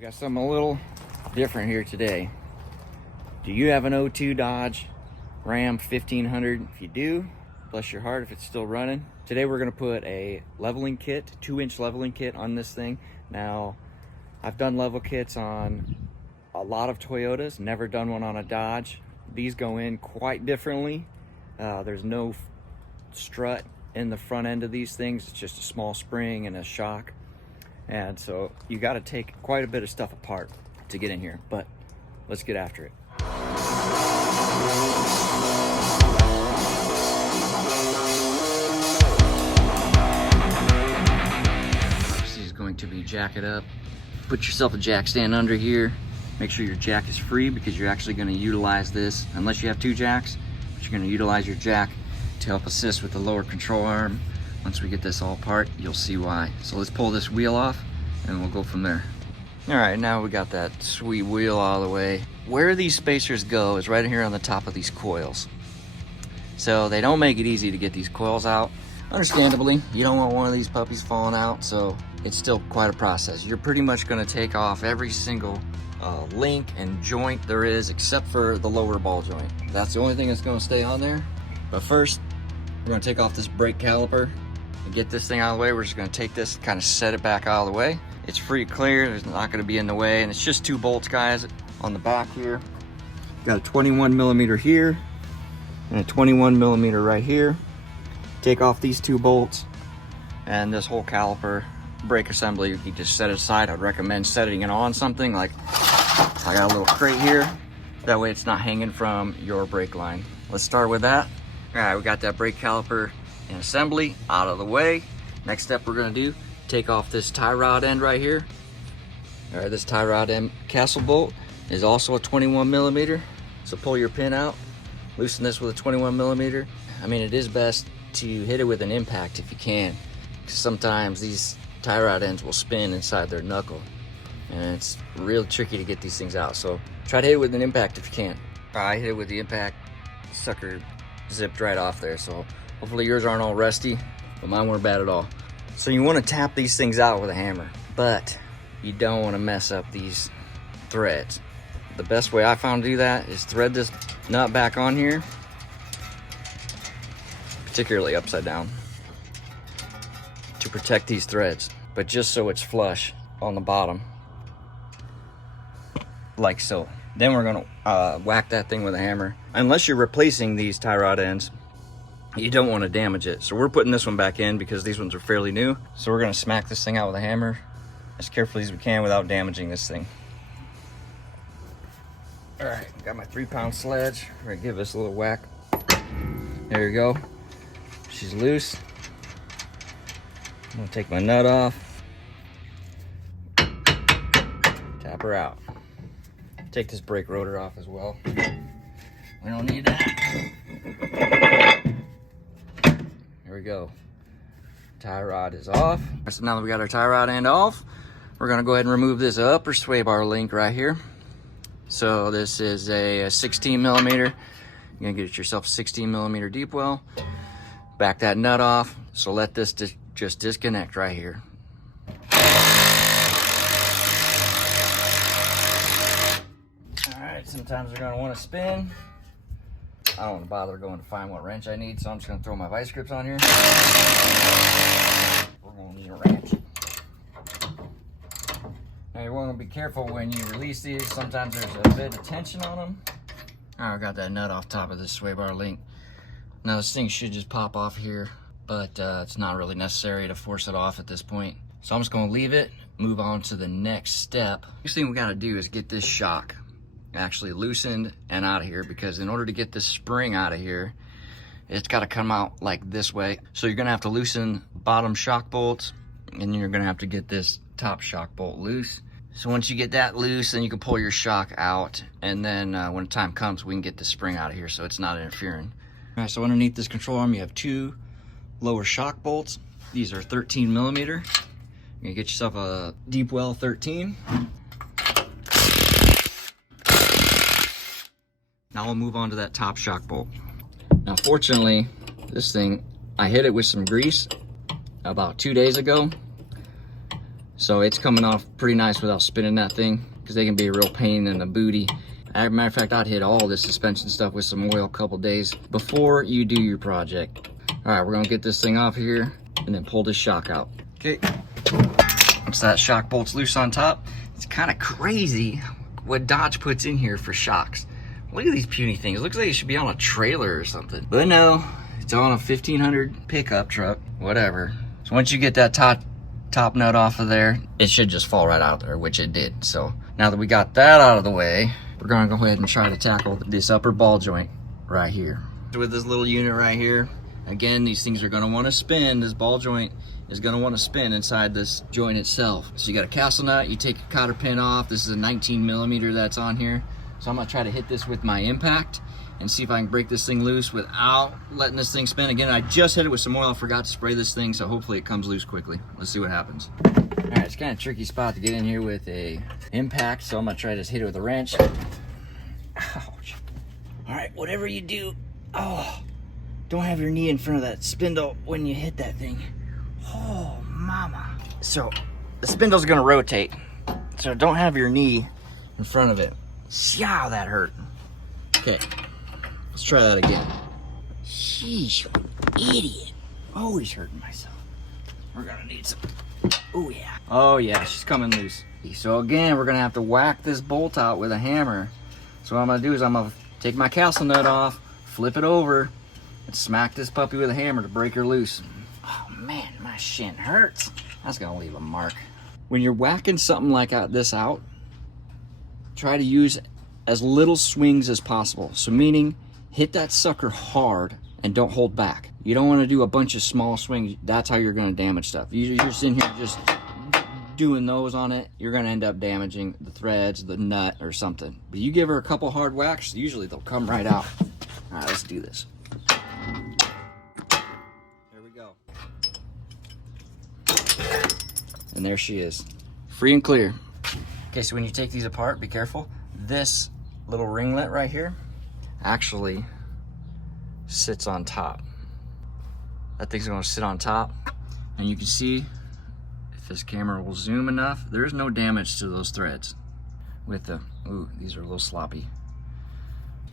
We got something a little different here today. Do you have an 02 Dodge Ram 1500? If you do, bless your heart if it's still running. Today we're gonna put a leveling kit, 2-inch leveling kit on this thing. Now, I've done level kits on a lot of Toyotas, never done one on a Dodge. These go in quite differently. There's no strut in the front end of these things. It's just a small spring and a shock. And so you got to take quite a bit of stuff apart to get in here, but let's get after it. This is going to be jack it up. Put yourself a jack stand under here. Make sure your jack is free because you're actually going to utilize this, unless you have 2 jacks, but you're going to utilize your jack to help assist with the lower control arm. Once we get this all apart, you'll see why. So let's pull this wheel off and we'll go from there. All right, now we got that sweet wheel out of the way. Where these spacers go is right here on the top of these coils. So they don't make it easy to get these coils out. Understandably, you don't want one of these puppies falling out, so it's still quite a process. You're pretty much gonna take off every single link and joint there is, except for the lower ball joint. That's the only thing that's gonna stay on there. But first, we're gonna take off this brake caliper and get this thing out of the way. We're just gonna take this, kind of set it back out of the way. It's free clear, there's not gonna be in the way, and it's just 2 bolts, guys, on the back here. Got a 21 millimeter here, and a 21 millimeter right here. Take off these 2 bolts, and this whole caliper brake assembly, you can just set it aside. I'd recommend setting it on something like, I got a little crate here. That way it's not hanging from your brake line. Let's start with that. All right, we got that brake caliper in assembly out of the way. Next step we're gonna do, take off this tie rod end right here. All right, this tie rod end castle bolt is also a 21 millimeter. So pull your pin out, loosen this with a 21 millimeter. I mean, it is best to hit it with an impact if you can, because sometimes these tie rod ends will spin inside their knuckle, and it's real tricky to get these things out. So try to hit it with an impact if you can. I hit it with the impact, sucker zipped right off there. So hopefully yours aren't all rusty, but mine weren't bad at all. So you want to tap these things out with a hammer, but you don't want to mess up these threads. The best way I found to do that is thread this nut back on here, particularly upside down, to protect these threads, but just so it's flush on the bottom, like so. Then we're gonna whack that thing with a hammer. Unless you're replacing these tie rod ends, you don't want to damage it. So we're putting this one back in because these ones are fairly new. So we're gonna smack this thing out with a hammer as carefully as we can without damaging this thing. All right, got my 3-pound sledge. We're gonna give this a little whack. There you go. She's loose. I'm gonna take my nut off. Tap her out. Take this brake rotor off as well. We don't need that. Here we go. Tie rod is off. So now that we got our tie rod end off, we're gonna go ahead and remove this upper sway bar link right here. So this is a 16 millimeter. You're gonna get yourself a 16 millimeter deep well. Back that nut off. So let this just disconnect right here. All right, sometimes they're gonna wanna spin. I don't wanna bother going to find what wrench I need, so I'm just gonna throw my vice grips on here. We're gonna need a wrench. Now you wanna be careful when you release these. Sometimes there's a bit of tension on them. All right, I got that nut off top of this sway bar link. Now this thing should just pop off here, but it's not really necessary to force it off at this point. So I'm just gonna leave it, move on to the next step. Next thing we gotta do is get this shock actually loosened and out of here, because in order to get this spring out of here, it's gotta come out like this way. So you're gonna have to loosen bottom shock bolts, and you're gonna have to get this top shock bolt loose. So once you get that loose, then you can pull your shock out, and then when the time comes, we can get the spring out of here so it's not interfering. All right, so underneath this control arm, you have 2 lower shock bolts. These are 13 millimeter. You're gonna get yourself a deep well 13. Now we'll move on to that top shock bolt. Now fortunately, this thing, I hit it with some grease about 2 days ago. So it's coming off pretty nice without spinning that thing, because they can be a real pain in the booty. As a matter of fact, I'd hit all this suspension stuff with some oil a couple days before you do your project. All right, we're gonna get this thing off here and then pull this shock out. Okay, once that shock bolt's loose on top, it's kind of crazy what Dodge puts in here for shocks. Look at these puny things. It looks like it should be on a trailer or something. But no, it's on a 1500 pickup truck, whatever. So once you get that top nut off of there, it should just fall right out there, which it did. So now that we got that out of the way, we're gonna go ahead and try to tackle this upper ball joint right here. With this little unit right here, again, these things are gonna wanna spin. This ball joint is gonna wanna spin inside this joint itself. So you got a castle nut, you take a cotter pin off. This is a 19 millimeter that's on here. So I'm gonna try to hit this with my impact and see if I can break this thing loose without letting this thing spin. Again, I just hit it with some oil, forgot to spray this thing, so hopefully it comes loose quickly. Let's see what happens. All right, it's kind of a tricky spot to get in here with a impact, so I'm gonna try to just hit it with a wrench. Ouch. All right, whatever you do, don't have your knee in front of that spindle when you hit that thing. Oh, mama. So the spindle's gonna rotate, so don't have your knee in front of it. See how that hurt. Okay, let's try that again. Sheesh, idiot. Always hurting myself. We're gonna need some. Oh yeah. Oh yeah, she's coming loose. So again, we're gonna have to whack this bolt out with a hammer. So what I'm gonna do is I'm gonna take my castle nut off, flip it over, and smack this puppy with a hammer to break her loose. Oh man, my shin hurts. That's gonna leave a mark. When you're whacking something like this out, try to use as little swings as possible. So meaning, hit that sucker hard and don't hold back. You don't want to do a bunch of small swings. That's how you're going to damage stuff. You're sitting here just doing those on it, you're going to end up damaging the threads, the nut, or something. But you give her a couple hard whacks, usually they'll come right out. All right, let's do this. There we go. And there she is, free and clear. Okay, so when you take these apart, be careful. This little ringlet right here actually sits on top. That thing's gonna sit on top, and you can see, if this camera will zoom enough, there's no damage to those threads with the, ooh, these are a little sloppy.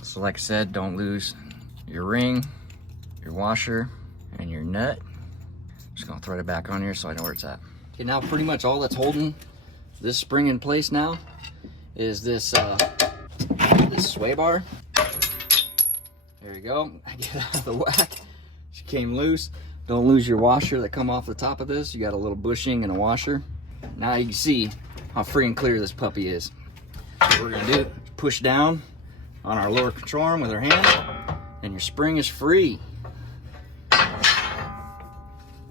So like I said, don't lose your ring, your washer, and your nut. Just gonna thread it back on here so I know where it's at. Okay, now pretty much all that's holding this spring in place now is this this sway bar. There you go. I get it out of the whack. She came loose. Don't lose your washer that come off the top of this. You got a little bushing and a washer. Now you can see how free and clear this puppy is. What we're gonna do, push down on our lower control arm with our hand, and your spring is free.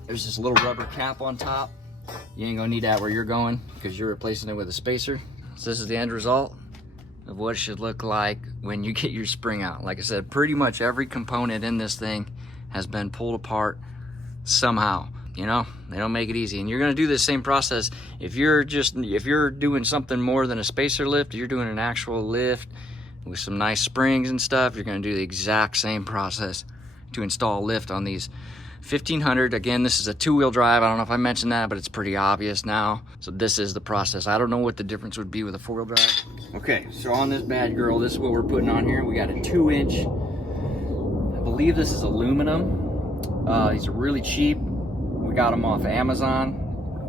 There's this little rubber cap on top. You ain't gonna need that where you're going because you're replacing it with a spacer. So this is the end result of what it should look like when you get your spring out. Like I said, pretty much every component in this thing has been pulled apart somehow. You know, they don't make it easy. And you're gonna do the same process. If you're doing something more than a spacer lift, you're doing an actual lift with some nice springs and stuff, you're gonna do the exact same process to install a lift on these 1500. Again, this is a two-wheel drive. I don't know if I mentioned that, but it's pretty obvious now. So this is the process. I don't know what the difference would be with a four-wheel drive. Okay, so on this bad girl, this is what we're putting on here. We got a 2-inch, I believe this is aluminum. These are really cheap. We got them off Amazon.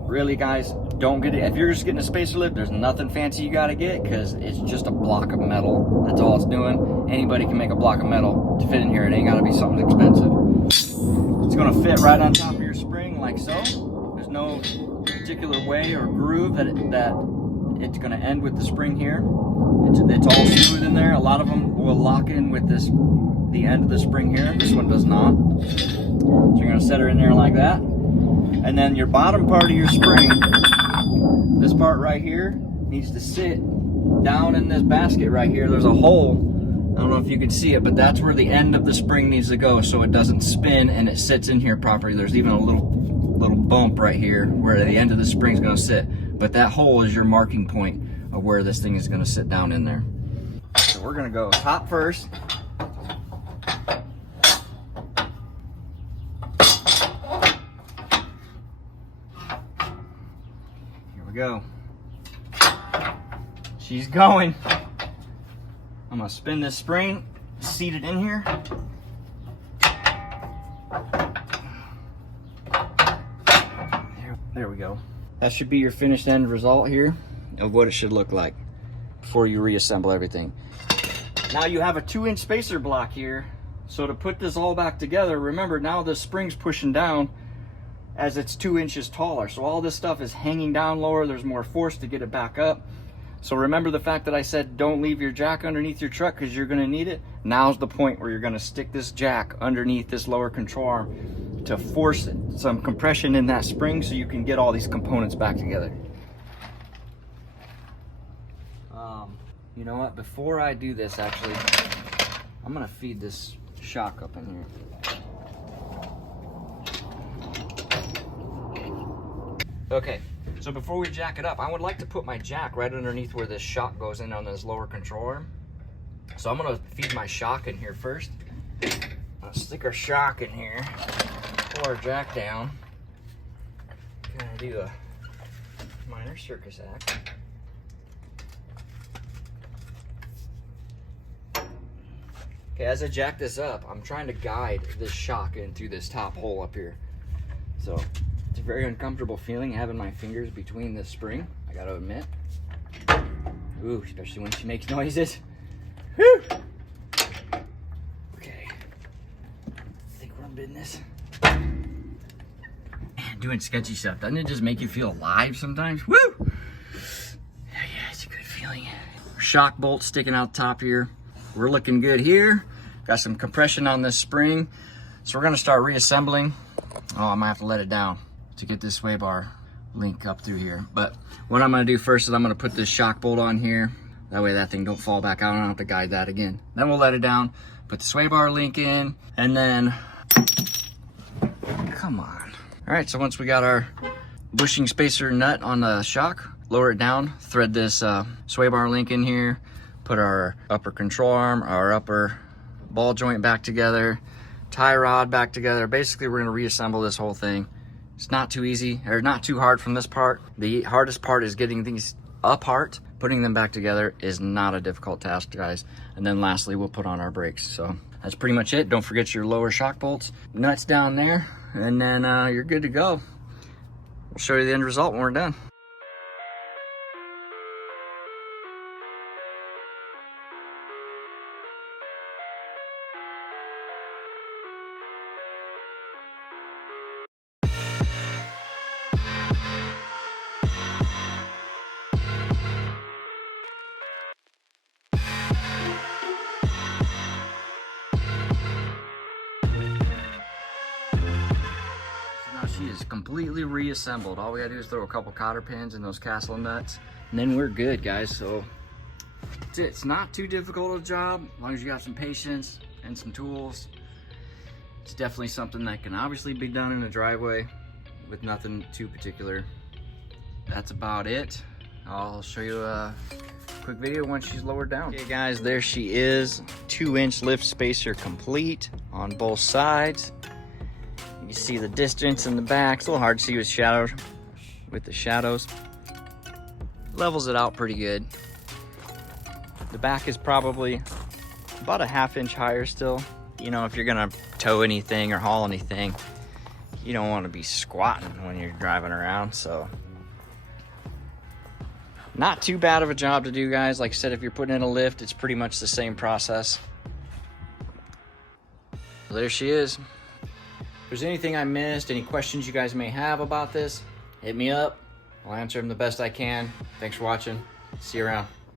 Really, guys, don't get it. If you're just getting a spacer lift, there's nothing fancy you gotta get, because it's just a block of metal. That's all it's doing. Anybody can make a block of metal to fit in here. It ain't gotta be something expensive. It's gonna fit right on top of your spring like so. There's no particular way or groove that it's gonna end with the spring here. It's all smooth in there. A lot of them will lock in with the end of the spring here. This one does not. So you're gonna set her in there like that. And then your bottom part of your spring, this part right here, needs to sit down in this basket right here. There's a hole. I don't know if you can see it, but that's where the end of the spring needs to go so it doesn't spin and it sits in here properly. There's even a little bump right here where the end of the spring is going to sit. But that hole is your marking point of where this thing is going to sit down in there. So we're going to go top first. go. She's going. I'm gonna spin this spring, seat it in here. There we go. That should be your finished end result here of what it should look like before you reassemble everything. Now you have a 2-inch spacer block here. So to put this all back together, remember now the spring's pushing down as it's 2 inches taller. So all this stuff is hanging down lower. There's more force to get it back up. So remember the fact that I said don't leave your jack underneath your truck because you're going to need it. Now's the point where you're going to stick this jack underneath this lower control arm to force some compression in that spring so you can get all these components back together. You know what? Before I do this, actually, I'm going to feed this shock up in here. Okay, so before we jack it up, I would like to put my jack right underneath where this shock goes in on this lower control arm. So I'm gonna feed my shock in here first. I'll stick our shock in here, pull our jack down, kind of do a minor circus act. Okay, as I jack this up, I'm trying to guide this shock in through this top hole up here. So it's a very uncomfortable feeling having my fingers between this spring, I gotta admit. Ooh, especially when she makes noises. Whew. Okay, I think we're on business. Man, doing sketchy stuff, doesn't it just make you feel alive sometimes? Woo! Yeah, it's a good feeling. Shock bolt sticking out top here. We're looking good here. Got some compression on this spring. So we're gonna start reassembling. Oh, I might have to let it down to get this sway bar link up through here. But what I'm gonna do first is I'm gonna put this shock bolt on here. That way that thing don't fall back out. I don't have to guide that again. Then we'll let it down, put the sway bar link in, and then, come on. All right, so once we got our bushing spacer nut on the shock, lower it down, thread this sway bar link in here, put our upper control arm, our upper ball joint back together, tie rod back together. Basically, we're gonna reassemble this whole thing. It's not too easy, or not too hard from this part. The hardest part is getting these apart. Putting them back together is not a difficult task, guys. And then lastly, we'll put on our brakes. So that's pretty much it. Don't forget your lower shock bolts, nuts down there, and then you're good to go. We'll show you the end result when we're done. She is completely reassembled. All we gotta do is throw a couple cotter pins in those castle nuts, and then we're good, guys. So that's it. It's not too difficult a job, as long as you got some patience and some tools. It's definitely something that can obviously be done in a driveway with nothing too particular. That's about it. I'll show you a quick video once she's lowered down. Okay guys, there she is. 2-inch lift spacer complete on both sides. You see the distance in the back. It's a little hard to see with the shadows. Levels it out pretty good. The back is probably about a 1/2 inch higher still. You know, if you're gonna tow anything or haul anything, you don't want to be squatting when you're driving around. So not too bad of a job to do, guys. Like I said, if you're putting in a lift, it's pretty much the same process. So there she is. If there's anything I missed, any questions you guys may have about this, hit me up. I'll answer them the best I can. Thanks for watching. See you around.